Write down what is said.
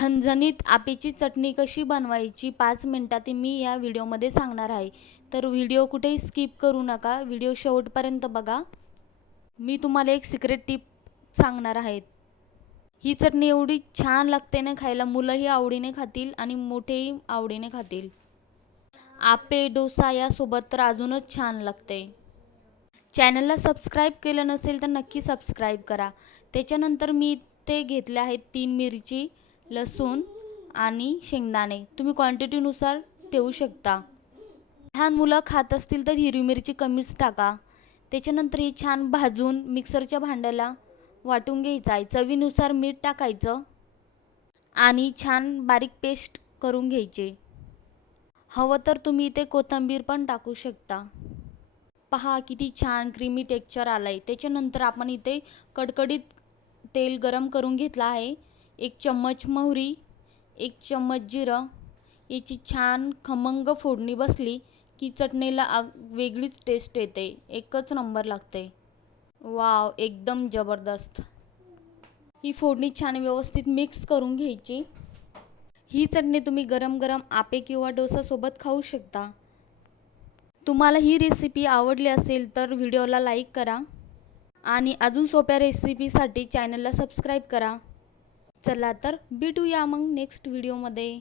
झणझणीत आपेची चटणी कशी बनवायची 5 मिनिटात मी या व्हिडिओमध्ये सांगणार आहे. तर व्हिडिओ कुठेही स्किप करू नका, व्हिडिओ शेवटपर्यंत बघा. मी तुम्हाला एक सिक्रेट टिप सांगणार आहे. ही चटणी एवढी छान लागते ना खायला, मुलंही आवडीने खातील आणि मोठेही आवडीने खातील. आपे डोसा यासोबत तर अजूनच छान लागते. चॅनलला सबस्क्राईब केलं नसेल तर नक्की सबस्क्राईब करा. त्याच्यानंतर मी ते घेतले आहेत 3 मिरची, लसूण आणि शेंगदाणे. तुम्ही क्वांटिटीनुसार ठेवू शकता. लहान मुलं खात असतील तर हिरवी मिरची कमीच टाका. त्याच्यानंतर ही छान भाजून मिक्सरच्या भांड्याला वाटून घ्यायचं आहे. चवीनुसार मीठ टाकायचं आणि छान बारीक पेस्ट करून घ्यायचे. हवं तर तुम्ही इथे कोथिंबीर पण टाकू शकता. पहा किती छान क्रीमी टेक्स्चर आलं आहे. त्याच्यानंतर आपण इथे कडकडीत तेल गरम करून घेतलं आहे. 1 चम्मच मोहरी, 1 चम्मच जिरं. याची छान खमंग फोडणी बसली की चटणीला वेगळीच टेस्ट येते, एकच नंबर लागते. वाव, एकदम जबरदस्त. ही फोडणी छान व्यवस्थित मिक्स करून घ्यायची. ही चटणी तुम्ही गरम गरम आपे किंवा डोसासोबत खाऊ शकता. तुम्हाला ही रेसिपी आवडली असेल तर व्हिडिओला लाईक करा आणि अजून सोप्या रेसिपीसाठी चॅनलला सबस्क्राईब करा. चला तर भेटूया मग नेक्स्ट व्हिडिओमध्ये.